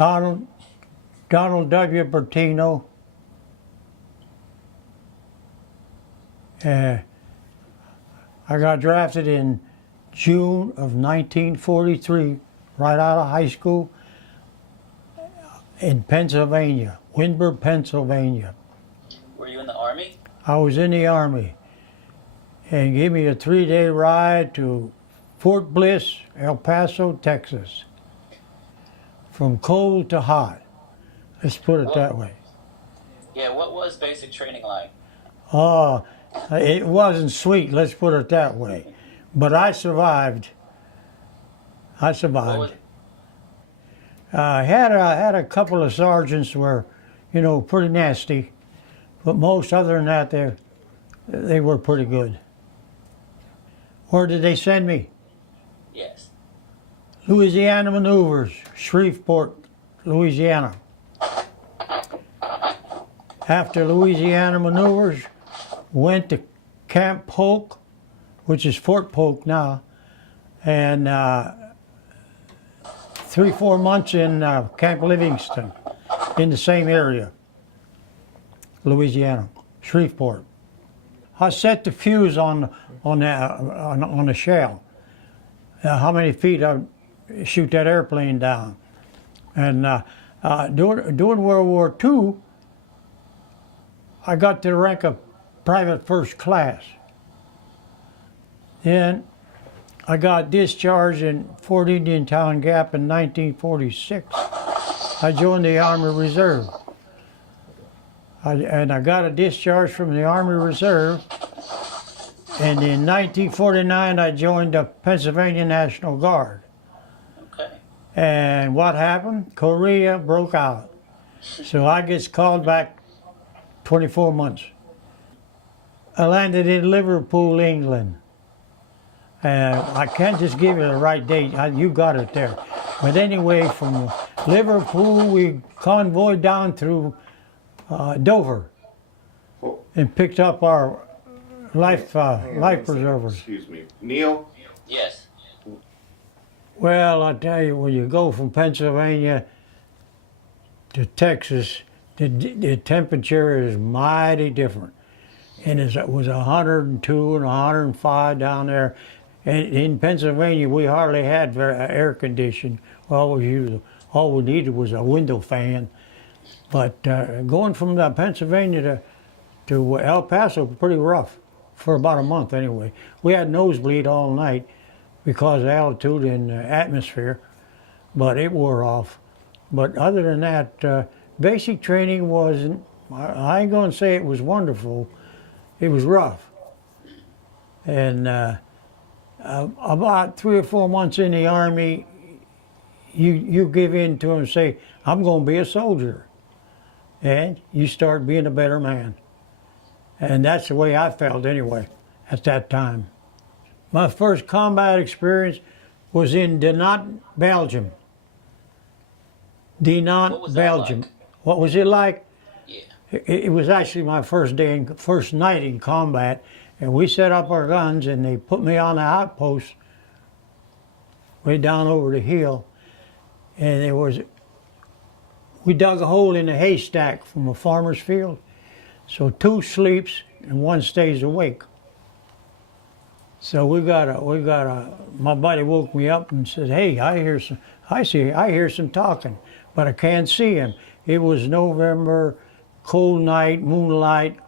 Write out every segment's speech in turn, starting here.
Donald W. Bertino. I got drafted in June of 1943, right out of high school in Pennsylvania, Windber, Pennsylvania. Were you in the Army? I was in the Army, and gave me a 3-day ride to Fort Bliss, El Paso, Texas. From cold to hot. Let's put it that way. Yeah, what was basic training like? It wasn't sweet, let's put it that way. But I survived. I survived. I had a couple of sergeants were, you know, pretty nasty. But most other than that, they were pretty good. Where did they send me? Yes. Louisiana Maneuvers, Shreveport, Louisiana. After Louisiana Maneuvers, went to Camp Polk, which is Fort Polk now, and 3-4 months in Camp Livingston, in the same area, Louisiana, Shreveport. I set the fuse on the shell. How many feet I shoot that airplane down. And during World War II, I got to the rank of private first class. Then I got discharged in Fort Indian Town Gap in 1946. I joined the Army Reserve. And I got a discharge from the Army Reserve. And in 1949, I joined the Pennsylvania National Guard. Okay. And what happened? Korea broke out. So I gets called back 24 months. I landed in Liverpool, England. And I can't just give you the right date. You got it there. But anyway, from Liverpool, we convoyed down through Dover and picked up our life preservers. Excuse me. Neil? Yes. Well, I tell you, when you go from Pennsylvania to Texas, the temperature is mighty different. And it was 102 and 105 down there. And in Pennsylvania, we hardly had air conditioning. All we needed was a window fan. But going from Pennsylvania to El Paso, pretty rough for about a month anyway. We had nosebleed all night because of altitude and atmosphere, but it wore off. But other than that, basic training wasn't, I ain't gonna say it was wonderful, it was rough. And about 3 or 4 months in the Army, you give in to them and say, I'm gonna be a soldier. And you start being a better man. And that's the way I felt anyway at that time. My first combat experience was in Dinant, Belgium. Dinant, Belgium. Like? What was it like? Yeah. It was actually my first night in combat, and we set up our guns and they put me on the outpost way down over the hill. And we dug a hole in a haystack from a farmer's field. So 2 sleeps and 1 stays awake. So my buddy woke me up and said, hey, I hear some talking, but I can't see him. It was November, cold night, moonlight.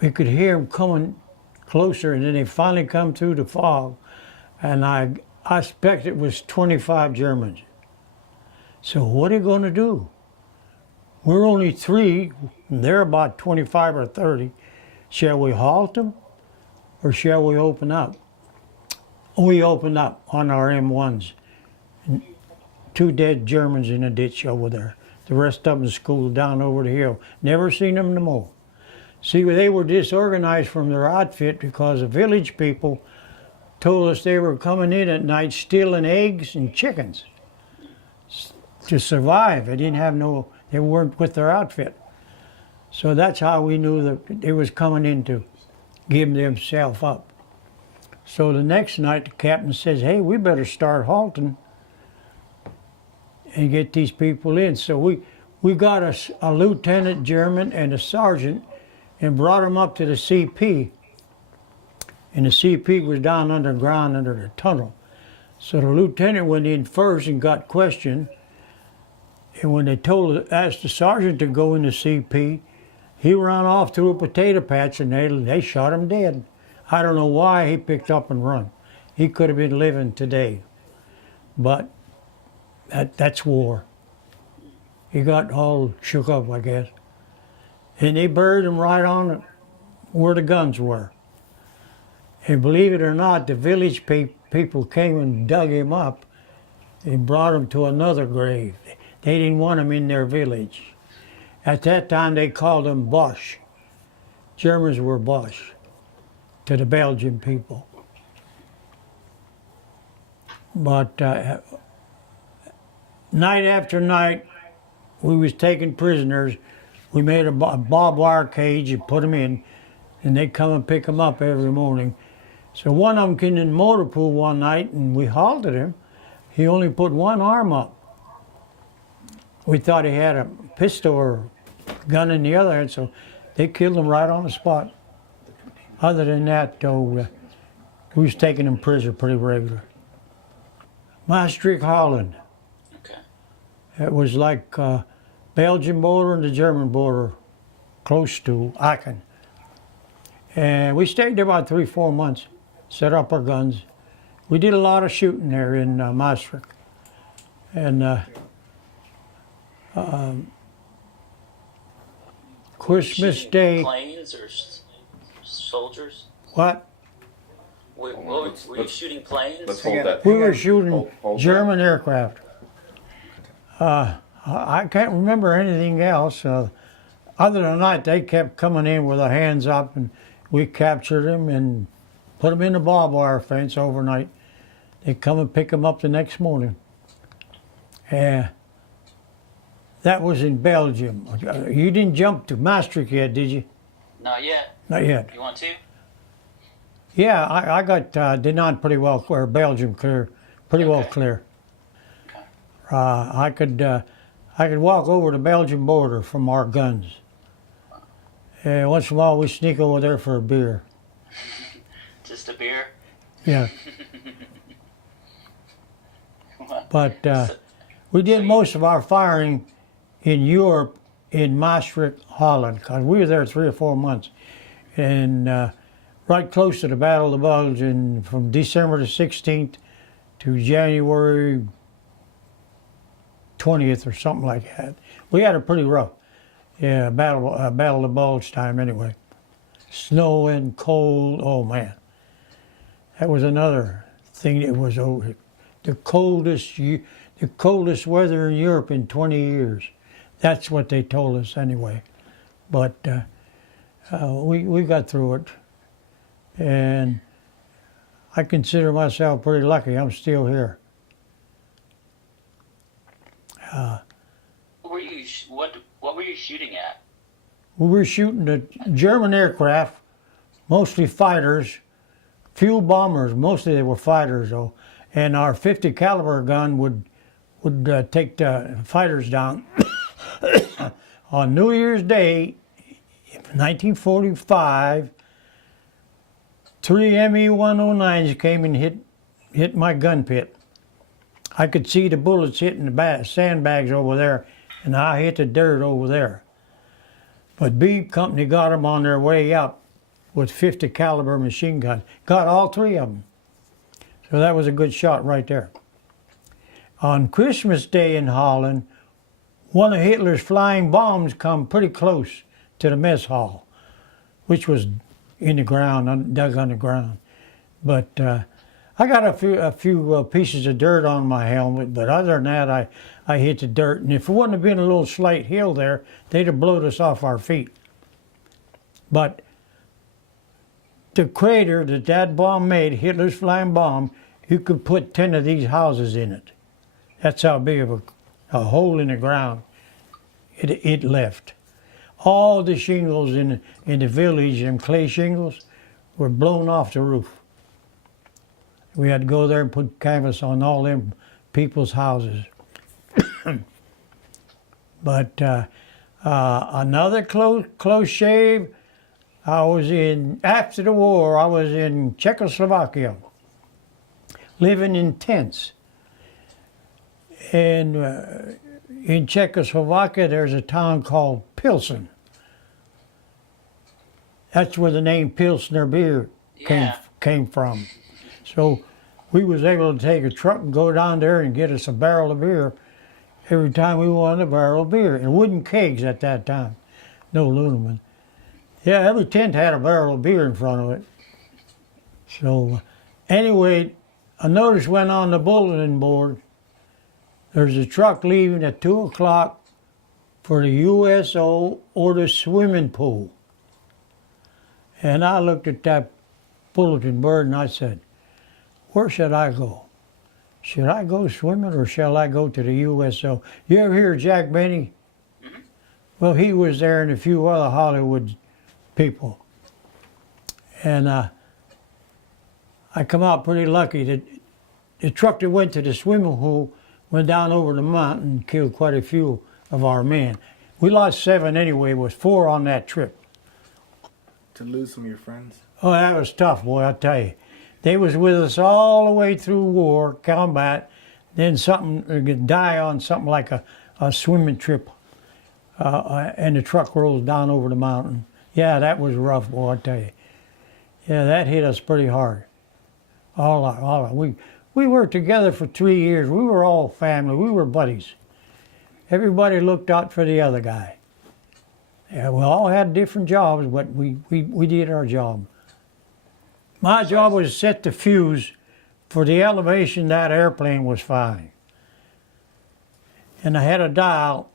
We could hear him coming closer, and then they finally come through the fog. And I expect it was 25 Germans. So what are you going to do? We're only 3, and they're about 25 or 30. Shall we halt them, or shall we open up? We opened up on our M1s. 2 dead Germans in a ditch over there. The rest of them schooled down over the hill. Never seen them no more. See, they were disorganized from their outfit because the village people told us they were coming in at night stealing eggs and chickens to survive. They weren't with their outfit. So that's how we knew that they was coming in to give themselves up. So the next night the captain says, hey, we better start halting. and get these people in. So we got a lieutenant German and a sergeant and brought them up to the CP. And the CP was down underground under the tunnel. So the lieutenant went in first and got questioned. And when they asked the sergeant to go in the CP, he ran off through a potato patch and they shot him dead. I don't know why he picked up and run. He could have been living today. But that's war. He got all shook up, I guess. And they buried him right on where the guns were. And believe it or not, the village people came and dug him up and brought him to another grave. They didn't want him in their village. At that time, they called him Bosch. Germans were Bosch to the Belgian people. But night after night, we was taking prisoners. We made a barbed wire cage and put them in, and they'd come and pick them up every morning. So one of them came in the motor pool one night, and we halted him. He only put one arm up. We thought he had a pistol or gun in the other hand, so they killed him right on the spot. Other than that, though, we was taking him prisoner pretty regular. Maastricht, Holland. Okay. It was like Belgian border and the German border, close to Aachen. And we stayed there about 3-4 months, set up our guns. We did a lot of shooting there in Maastricht. And Christmas Shooting Day. Planes or soldiers? What? Were you shooting planes? Let's hold that. We were shooting Hold German aircraft. I can't remember anything else. Other than that, they kept coming in with their hands up, and we captured them and put them in the barbed wire fence overnight. They'd come and pick them up the next morning. That was in Belgium. You didn't jump to Maastricht yet, did you? Not yet. Not yet. You want to? Yeah, I got Denon pretty well clear, Belgium clear, pretty well Okay. clear. Okay. I could walk over the Belgian border from our guns. Once in a while we sneak over there for a beer. Just a beer? Yeah, but So- we did so you- most of our firing in Europe, in Maastricht, Holland, because we were there 3 or 4 months. And right close to the Battle of the Bulge, and from December the 16th to January 20th or something like that. We had a pretty rough, Battle of the Bulge time anyway. Snow and cold, oh man. That was another thing that was over. The coldest weather in Europe in 20 years. That's what they told us anyway. But we got through it. And I consider myself pretty lucky. I'm still here. What were you shooting at? We were shooting the German aircraft, mostly fighters, few bombers. Mostly they were fighters though. And our 50 caliber gun would take the fighters down. On New Year's Day, 1945. 3 ME-109s came and hit my gun pit. I could see the bullets hitting the sandbags over there, and I hit the dirt over there. But B Company got them on their way up with 50 caliber machine guns. Got all 3 of them. So that was a good shot right there. On Christmas Day in Holland, one of Hitler's flying bombs come pretty close to the mess hall, which was in the ground, dug underground. But I got a few pieces of dirt on my helmet, but other than that, I hit the dirt. And if it wouldn't have been a little slight hill there, they'd have blown us off our feet. But the crater that bomb made, Hitler's flying bomb, you could put 10 of these houses in it. That's how big of a hole in the ground it left. All the shingles in the village, them clay shingles, were blown off the roof. We had to go there and put canvas on all them people's houses. But another close shave, after the war, I was in Czechoslovakia, living in tents. And in Czechoslovakia, there's a town called Pilsen. That's where the name Pilsner beer came from. So we was able to take a truck and go down there and get us a barrel of beer every time we wanted a barrel of beer. And wooden kegs at that time, no aluminum. Yeah, every tent had a barrel of beer in front of it. So anyway, a notice went on the bulletin board. There's a truck leaving at 2 o'clock for the USO or the swimming pool. And I looked at that bulletin board and I said, where should I go? Should I go swimming or shall I go to the USO? You ever hear of Jack Benny? Mm-hmm. Well, he was there and a few other Hollywood people. And I come out pretty lucky. That the truck that went to the swimming pool went down over the mountain and killed quite a few of our men. We lost 7 anyway, was 4 on that trip. To lose some of your friends? Oh, that was tough, boy, I tell you. They was with us all the way through war, combat, then something, die on something like a swimming trip, and the truck rolls down over the mountain. Yeah, that was rough, boy, I tell you. Yeah, that hit us pretty hard. We worked together for 3 years. We were all family. We were buddies. Everybody looked out for the other guy. Yeah, we all had different jobs, but we did our job. My job was to set the fuse for the elevation that airplane was flying. And I had a dial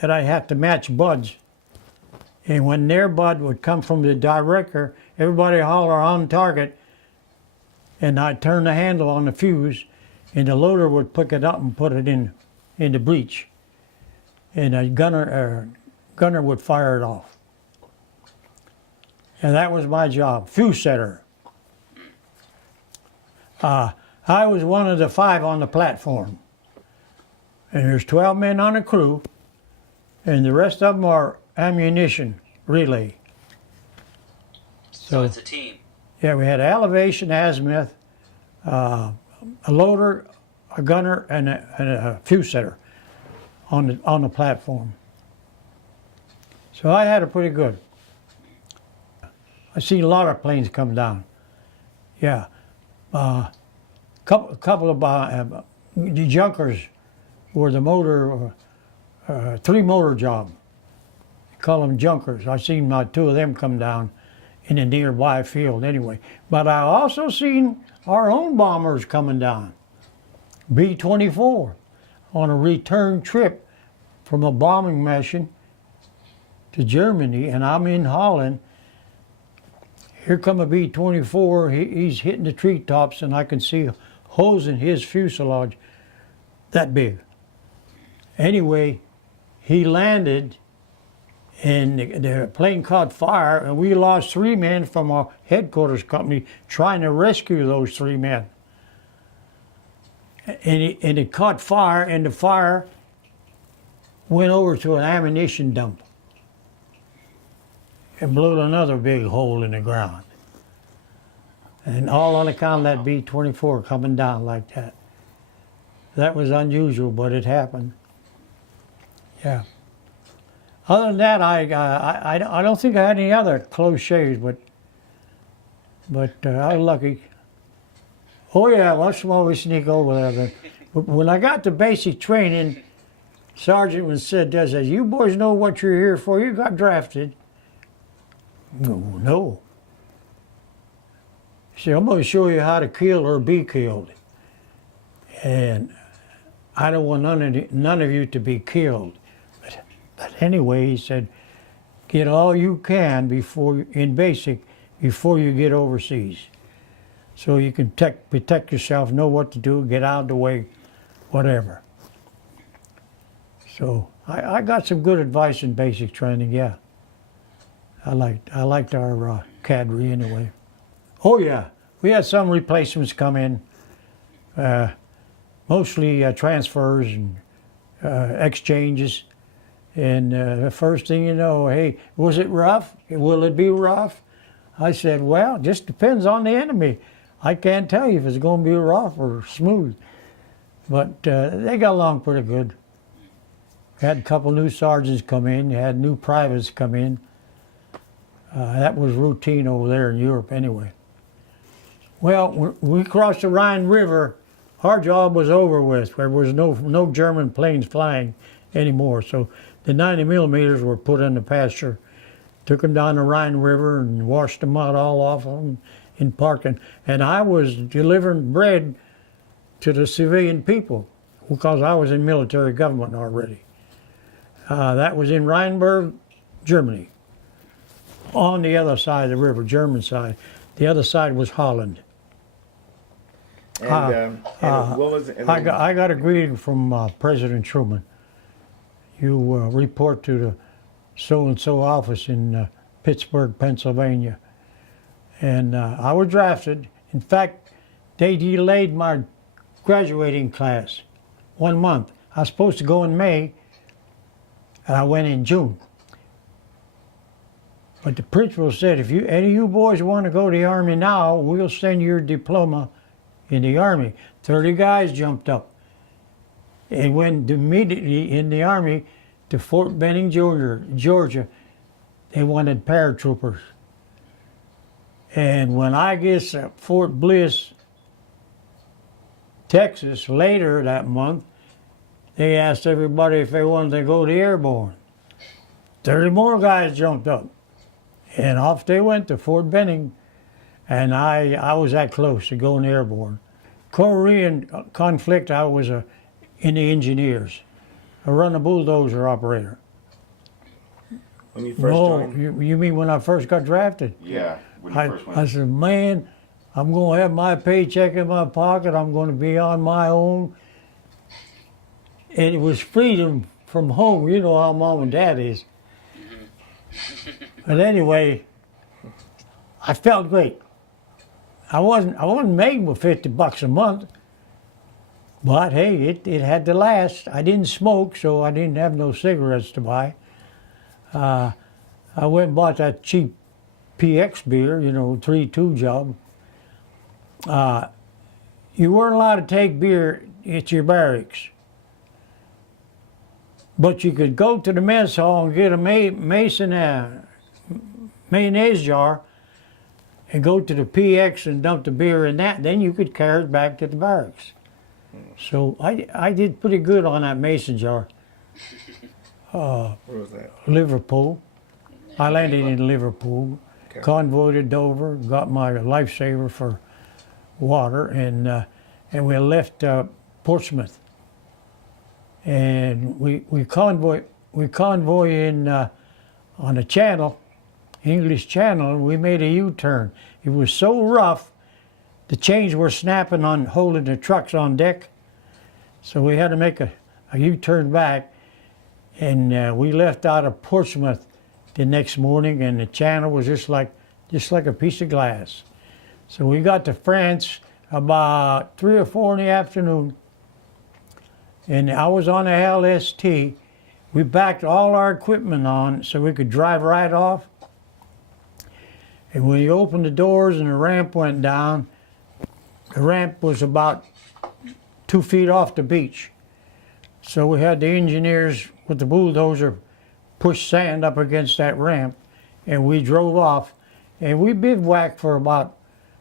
that I had to match buds. And when their bud would come from the director, everybody holler on target, and I'd turn the handle on the fuse, and the loader would pick it up and put it in the breech. And a gunner would fire it off. And that was my job, fuse setter. I was one of the 5 on the platform. And there's 12 men on the crew, and the rest of them are ammunition relay. So it's a team. Yeah, we had elevation, azimuth, a loader, a gunner, and a fuse setter on the platform. So I had it pretty good. I seen a lot of planes come down. Yeah, couple of the junkers were the motor, 3 motor job. They call them junkers. I seen 2 of them come down in a nearby field anyway. But I also seen our own bombers coming down, B-24, on a return trip from a bombing mission to Germany, and I'm in Holland. Here come a B-24, he's hitting the treetops, and I can see holes in his fuselage that big. Anyway, he landed, and the plane caught fire, and we lost 3 men from our headquarters company trying to rescue those 3 men. And it caught fire, and the fire went over to an ammunition dump and blew another big hole in the ground. And all on account of that B-24 coming down like that. That was unusual, but it happened. Yeah. Other than that, I don't think I had any other close shaves, but I was lucky. Oh yeah, once in a while we sneak over there. But when I got to basic training, Sergeant said, "You boys know what you're here for. You got drafted." No. He said, "I'm going to show you how to kill or be killed. And I don't want none of you to be killed. But anyway," he said, "get all you can in basic before you get overseas. So you can protect yourself, know what to do, get out of the way, whatever." So I got some good advice in basic training, yeah. I liked our cadre anyway. Oh yeah, we had some replacements come in, mostly transfers exchanges. And the first thing you know, hey, was it rough? Will it be rough? I said, well, just depends on the enemy. I can't tell you if it's going to be rough or smooth. But they got along pretty good. Had a couple new sergeants come in, had new privates come in. That was routine over there in Europe anyway. Well, we crossed the Rhine River. Our job was over with. There was no German planes flying anymore. So the 90 millimeters were put in the pasture, took them down the Rhine River and washed the mud all off of them in parking. And I was delivering bread to the civilian people because I was in military government already. That was in Rheinberg, Germany. On the other side of the river, German side. The other side was Holland. And what was it? I got a greeting from President Truman. You report to the so-and-so office in Pittsburgh, Pennsylvania. And I was drafted. In fact, they delayed my graduating class 1 month. I was supposed to go in May, and I went in June. But the principal said, if any of you boys want to go to the Army now, we'll send your diploma in the Army. 30 guys jumped up and went immediately in the Army to Fort Benning, Georgia. They wanted paratroopers. And when I get to Fort Bliss, Texas, later that month, they asked everybody if they wanted to go to airborne. 30 more guys jumped up. And off they went to Fort Benning, and I was that close to going airborne. Korean conflict, I was in the engineers. I run a bulldozer operator. When you first joined? You mean when I first got drafted? Yeah, when you first went. I said, man, I'm going to have my paycheck in my pocket. I'm going to be on my own. And it was freedom from home. You know how mom and dad is. But anyway, I felt great. I wasn't making but $50 a month, but hey, it had to last. I didn't smoke, so I didn't have no cigarettes to buy. I went and bought that cheap PX beer, 3-2 job. You weren't allowed to take beer at your barracks, but you could go to the mess hall and get a mayonnaise jar and go to the PX and dump the beer in that. Then you could carry it back to the barracks. So I did pretty good on that mason jar. Where was that? Liverpool. I landed in Liverpool, okay. Convoyed to Dover, got my lifesaver for water, and we left Portsmouth. And we convoy in on a channel, English Channel, and we made a U-turn. It was so rough, the chains were snapping on holding the trucks on deck, so we had to make a U-turn back, and we left out of Portsmouth the next morning, and the channel was just like a piece of glass. So we got to France about 3 or 4 in the afternoon, and I was on a LST. We backed all our equipment on so we could drive right off. And when you opened the doors and the ramp went down, the ramp was about 2 feet off the beach. So we had the engineers with the bulldozer push sand up against that ramp, and we drove off. And we bivouacked for about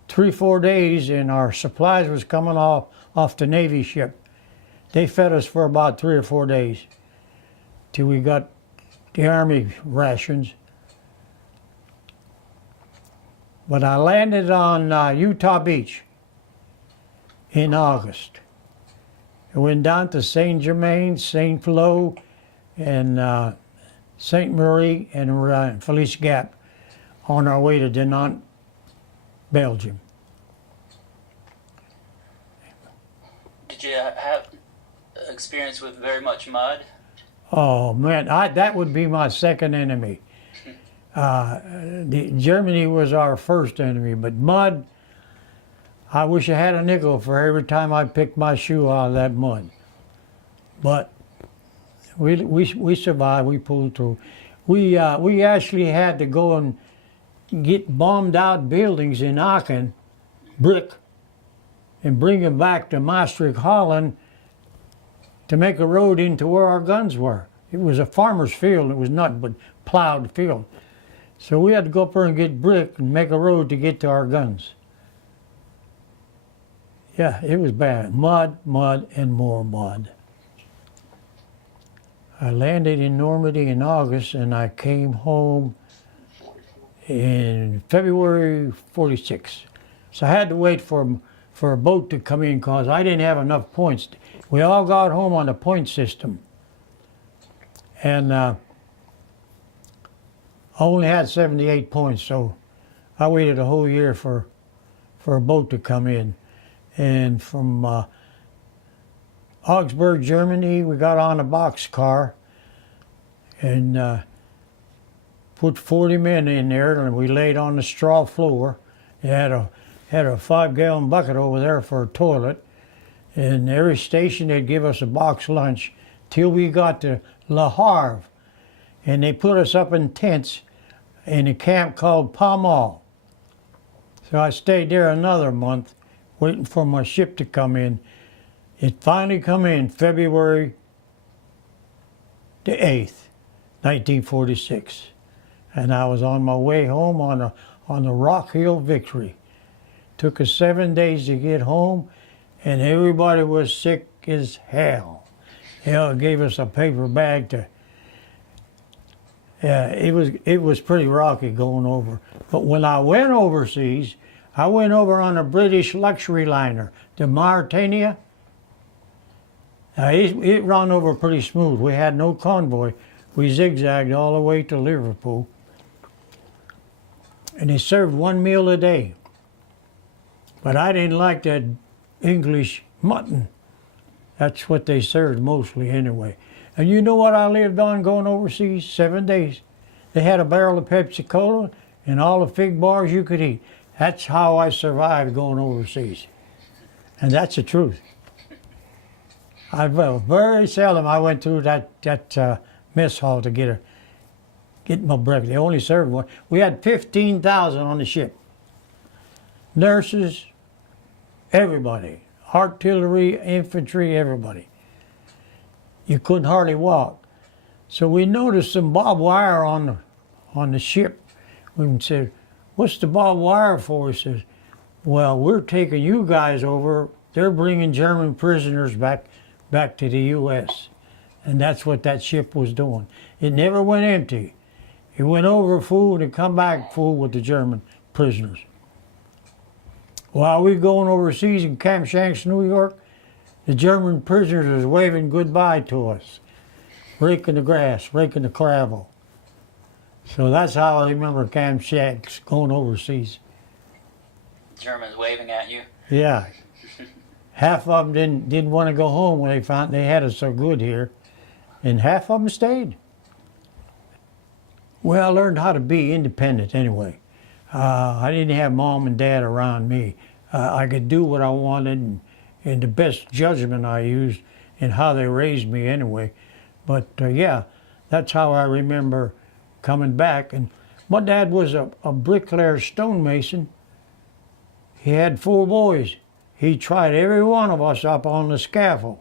3-4 days, and our supplies was coming off the Navy ship. They fed us for about 3 or 4 days till we got the Army rations. But I landed on Utah Beach in August. I went down to Saint Germain, Saint Flo, and Saint Marie, and Felice Gap on our way to Dinant, Belgium. Did you have experience with very much mud? Oh man, that would be my second enemy. Germany was our first enemy, but mud, I wish I had a nickel for every time I picked my shoe out of that mud. But We survived. We pulled through. We actually had to go and get bombed out buildings in Aachen, brick, and bring them back to Maastricht, Holland, to make a road into where our guns were. It was a farmer's field. It was nothing but plowed field. So we had to go up there and get brick and make a road to get to our guns. Yeah, it was bad. Mud, mud, and more mud. I landed in Normandy in August, and I came home in February 46. So I had to wait for a boat to come in because I didn't have enough points. We all got home on the point system. And I only had 78 points, so I waited a whole year for a boat to come in. And from Augsburg, Germany, we got on a boxcar and put 40 men in there, and we laid on the straw floor. They had a 5-gallon bucket over there for a toilet. And every station they'd give us a box lunch till we got to Le Havre. And they put us up in tents in a camp called Palmal. So I stayed there another month waiting for my ship to come in. It finally come in February the 8th, 1946. And I was on my way home on the Rock Hill Victory. Took us 7 days to get home, and everybody was sick as hell. It gave us a paper bag to. Yeah, it was pretty rocky going over. But when I went overseas, I went over on a British luxury liner, the Mauritania. Now it ran over pretty smooth. We had no convoy. We zigzagged all the way to Liverpool. And they served one meal a day. But I didn't like that English mutton. That's what they served mostly anyway. And you know what I lived on going overseas? 7 days. They had a barrel of Pepsi-Cola and all the fig bars you could eat. That's how I survived going overseas. And that's the truth. Very seldom I went through that mess hall to get my breakfast. They only served one. We had 15,000 on the ship. Nurses, everybody. Artillery, infantry, everybody. You couldn't hardly walk. So we noticed some barbed wire on the ship. We said, "What's the barbed wire for?" He says, "Well, we're taking you guys over. They're bringing German prisoners back to the U.S." And that's what that ship was doing. It never went empty. It went over full and come back full with the German prisoners. While we going overseas in Camp Shanks, New York, the German prisoners was waving goodbye to us, raking the grass, raking the gravel. So that's how I remember Camp Shanks going overseas. Germans waving at you. Yeah. Half of them didn't want to go home when they found they had us so good here, and half of them stayed. Well, I learned how to be independent anyway. I didn't have mom and dad around me. I could do what I wanted, and the best judgment I used in how they raised me anyway. But yeah, that's how I remember coming back. And my dad was a bricklayer stonemason. He had 4 boys. He tried every one of us up on the scaffold.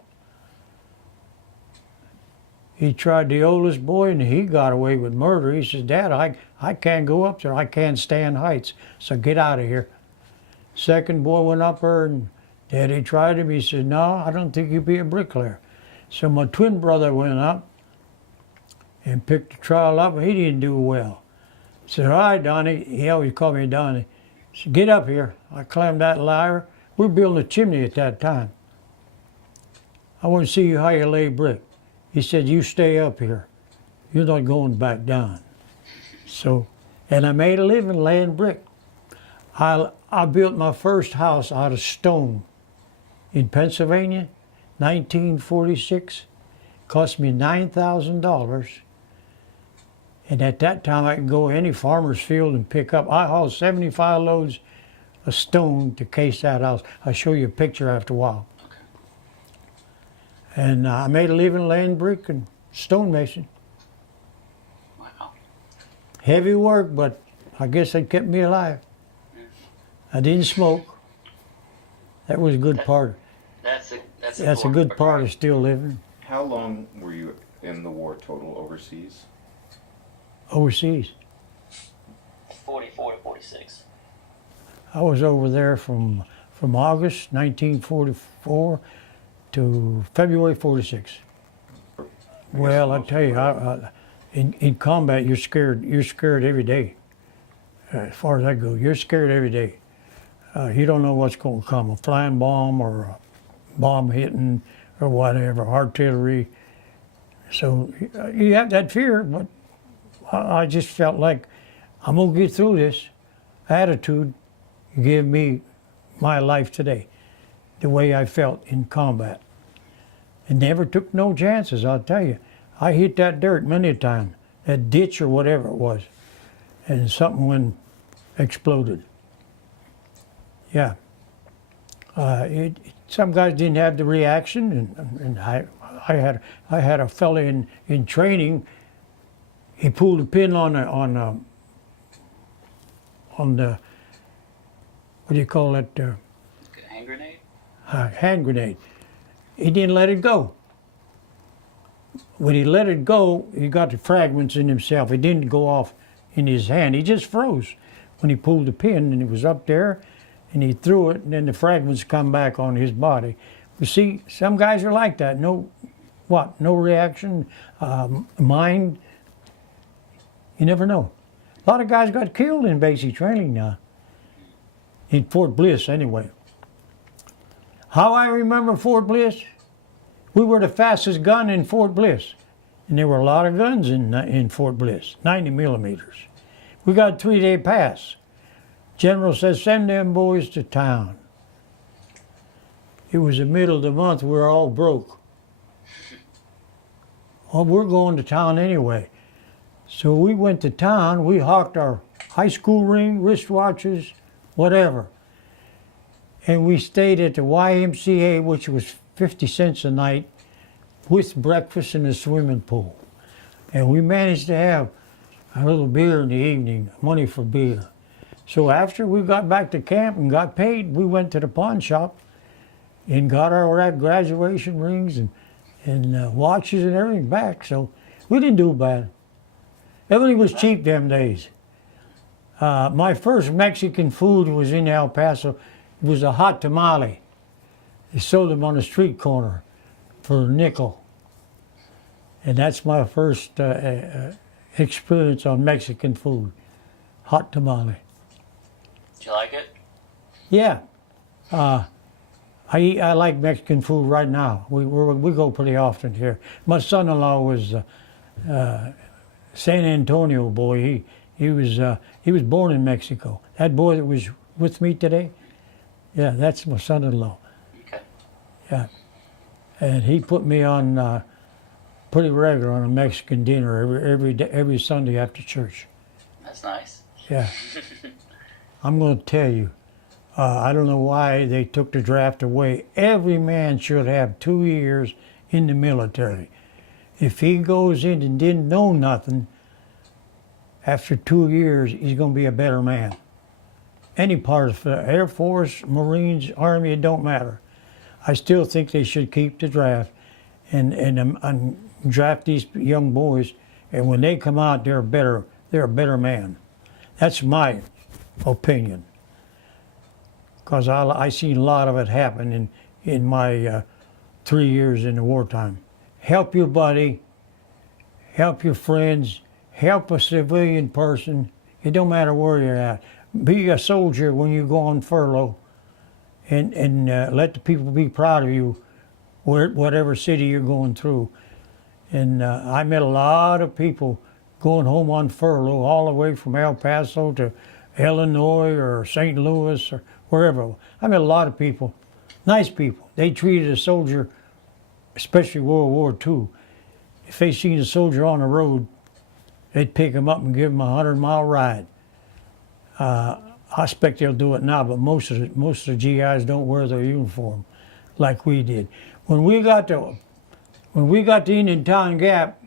He tried the oldest boy, and he got away with murder. He says, "Dad, I can't go up there. I can't stand heights, so get out of here." Second boy went up there, and Daddy tried him. He said, "No, I don't think you'd be a bricklayer." So my twin brother went up and picked the trial up, and he didn't do well. I said, "All right, Donnie." He always called me Donnie. He said, "Get up here." I climbed that ladder. We were building a chimney at that time. "I want to see how you lay brick." He said, "You stay up here. You're not going back down." So, and I made a living laying brick. I built my first house out of stone in Pennsylvania, 1946. Cost me $9,000. And at that time, I could go any farmer's field and pick up. I hauled 75 loads of stone to case that house. I'll show you a picture after a while. And I made a living laying brick and stonemason. Wow. Heavy work, but I guess it kept me alive. I didn't smoke. That was a good part. That's That's a good part of still living How long were you in the war total overseas? overseas. 44 to 46. I was over there from August 1944 to February 46. Well, I tell you, in combat, you're scared. You're scared every day. As far as that goes, you're scared every day. You don't know what's going to come—a flying bomb or a bomb hitting or whatever, artillery. So you have that fear, but I just felt like I'm gonna get through this. Attitude gave me my life today, the way I felt in combat. And never took no chances, I'll tell you. I hit that dirt many a time, that ditch or whatever it was, and something went exploded. Yeah. Some guys didn't have the reaction, and I had a fella in training. He pulled a pin on the what do you call it? Hand grenade? Hand grenade. He didn't let it go. When he let it go, he got the fragments in himself. It didn't go off in his hand. He just froze when he pulled the pin, and it was up there, and he threw it, and then the fragments come back on his body. You see, some guys are like that. No reaction, mind. You never know. A lot of guys got killed in basic training now. In Fort Bliss, anyway. How I remember Fort Bliss? We were the fastest gun in Fort Bliss. And there were a lot of guns in Fort Bliss, 90 millimeters. We got a 3-day pass. General says, send them boys to town. It was the middle of the month, we were all broke. Well, we're going to town anyway. So we went to town, we hawked our high school ring, wristwatches, whatever. And we stayed at the YMCA, which was 50 cents a night, with breakfast in the swimming pool. And we managed to have a little beer in the evening, money for beer. So after we got back to camp and got paid, we went to the pawn shop and got our graduation rings and watches and everything back. So we didn't do bad. Everything was cheap them days. My first Mexican food was in El Paso. It was a hot tamale. They sold them on the street corner for a nickel. And that's my first experience on Mexican food, hot tamale. Did you like it? Yeah. I like Mexican food right now. We go pretty often here. My son-in-law was San Antonio boy. He was born in Mexico. That boy that was with me today, yeah, that's my son-in-law. Okay. Yeah, and he put me on pretty regular on a Mexican dinner every Sunday after church. That's nice. Yeah. I'm going to tell you, I don't know why they took the draft away. Every man should have 2 years in the military. If he goes in and didn't know nothing, after 2 years, he's going to be a better man. Any part of the Air Force, Marines, Army, it don't matter. I still think they should keep the draft and draft these young boys, and when they come out, they're a better man. That's my opinion. Because I seen a lot of it happen in my 3 years in the wartime. Help your buddy, help your friends, help a civilian person. It don't matter where you're at. Be a soldier when you go on furlough, and let the people be proud of you, whatever city you're going through. And I met a lot of people going home on furlough, all the way from El Paso to Illinois or St. Louis or wherever. I met a lot of people, nice people. They treated a soldier, especially World War II. If they seen a soldier on the road, they'd pick him up and give him a 100-mile ride. I expect they'll do it now, but most of the GIs don't wear their uniform like we did. When we got to Indian Town Gap,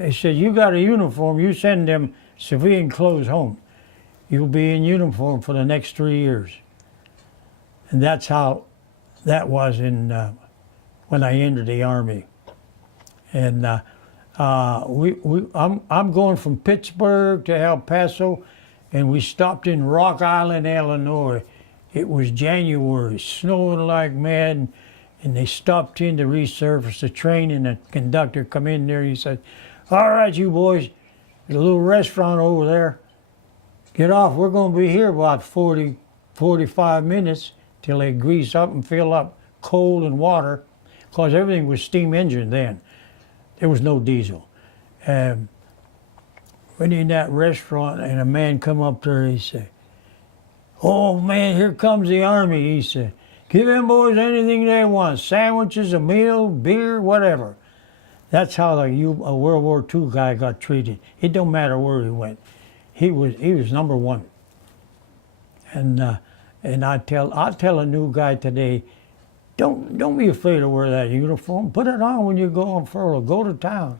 They said, you got a uniform, you send them civilian clothes home. You'll be in uniform for the next 3 years. And that's how that was when I entered the Army. And I'm going from Pittsburgh to El Paso, and we stopped in Rock Island, Illinois. It was January, snowing like mad, and they stopped in to resurface the train, and the conductor come in there and he said, all right, you boys, there's a little restaurant over there. Get off, we're going to be here about 40, 45 minutes till they grease up and fill up coal and water, because everything was steam engine then. There was no diesel. Went in that restaurant, and a man come up there, he said, oh man, here comes the Army, he said. Give them boys anything they want, sandwiches, a meal, beer, whatever. That's how a World War II guy got treated. It don't matter where he went. He was number one. And I tell a new guy today, don't be afraid to wear that uniform. Put it on when you go on furlough. Go to town.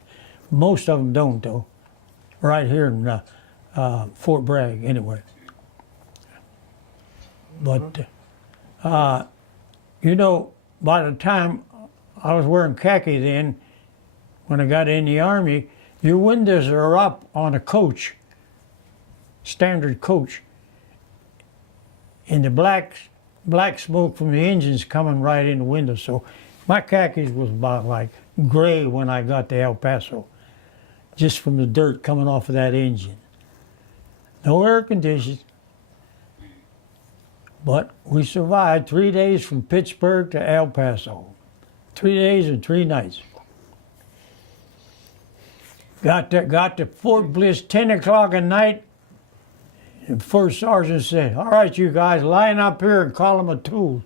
Most of them don't though. Right here in Fort Bragg, anyway. But you know, by the time I was wearing khaki then, when I got in the Army, your windows are up on a coach, standard coach, and the black smoke from the engines coming right in the window. So my khakis was about like gray when I got to El Paso, just from the dirt coming off of that engine. No air conditioning, but we survived 3 days from Pittsburgh to El Paso. 3 days and 3 nights. Got to Fort Bliss 10 o'clock at night, and first sergeant said, all right, you guys, line up here in column of twos.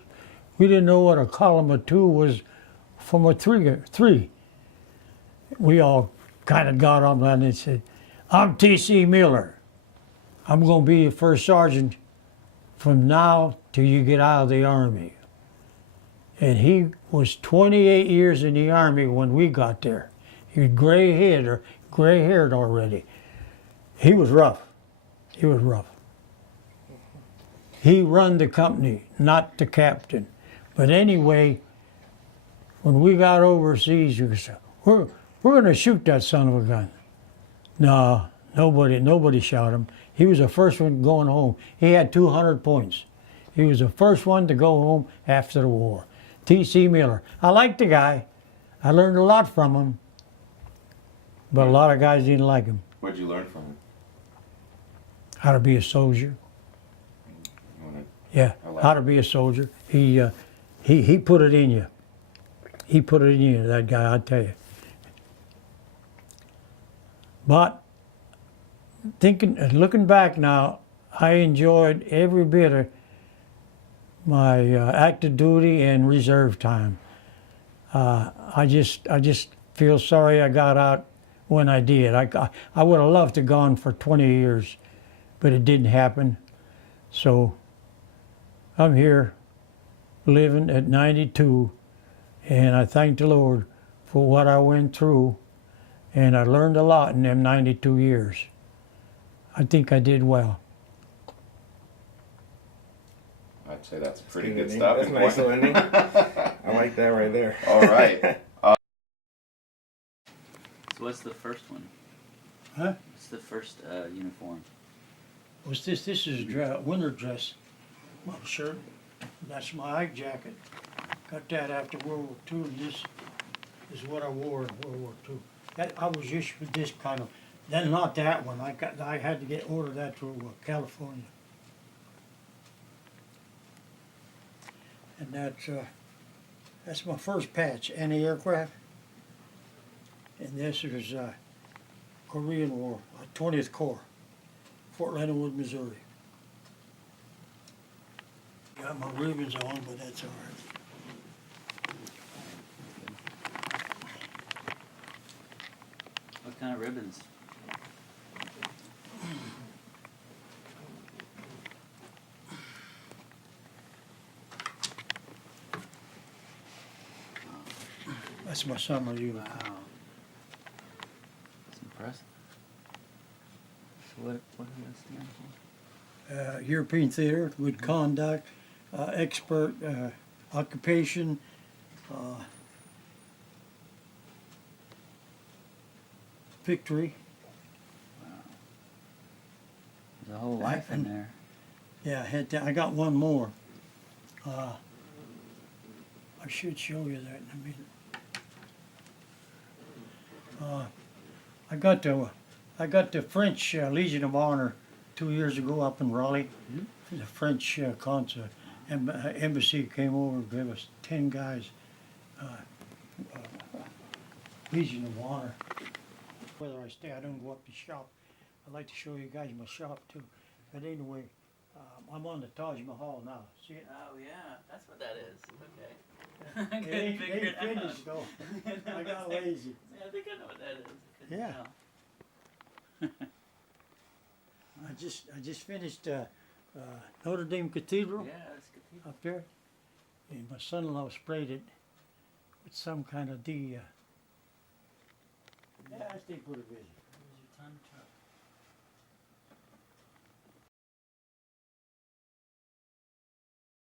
We didn't know what a column of two was from a three. We all kind of got on that and said, I'm T.C. Miller. I'm going to be your first sergeant from now till you get out of the Army. And he was 28 years in the Army when we got there. He was gray-haired already. He was rough. He was rough. He run the company, not the captain. But anyway, when we got overseas, you said, we're going to shoot that son of a gun. No, nobody shot him. He was the first one going home. He had 200 points. He was the first one to go home after the war. T.C. Miller. I liked the guy. I learned a lot from him. But a lot of guys didn't like him. What'd you learn from him? How to be a soldier. Yeah, how to be a soldier. He put it in you. He put it in you, that guy, I tell you. But looking back now, I enjoyed every bit of my active duty and reserve time. I just feel sorry I got out when I did. I would have loved to have gone for 20 years, but it didn't happen. So I'm here living at 92, and I thank the Lord for what I went through, and I learned a lot in them 92 years. I think I did well. I'd say that's pretty good stuff. That's a nice little ending. I like that right there. All right. So what's the first one? Huh? What's the first uniform? What's this? This is winter dress. My shirt. That's my Ike jacket. Got that after World War II, and this is what I wore in World War II. I was used to this kind of. Then not that one. I had to get ordered that through California. And that's my first patch, anti-aircraft. And this is Korean War, 20th Corps, Fort Leonard Wood, Missouri. Got my ribbons on, but that's all right. What kind of ribbons? That's my summer uniform. Wow. Some impressive. So what does that stand for? European theater with conduct, expert, occupation, victory. There's a whole life in there. Yeah, I got one more. I should show you that in a minute. I got the French Legion of Honor 2 years ago up in Raleigh. The French consul embassy came over and gave us 10 guys Legion of Honor. Whether I stay, I don't go up to shop. I'd like to show you guys my shop too. But anyway, I'm on the Taj Mahal now. See it? Oh yeah, that's what that is. Okay. I It couldn't ain't figure it out. finished though. I got lazy. Yeah, I think I know what that is. I couldn't Yeah. tell. I just finished Notre Dame Cathedral Yeah, that's good. up there, and my son-in-law sprayed it with some kind of yeah, I stay pretty busy. Where's your ton truck?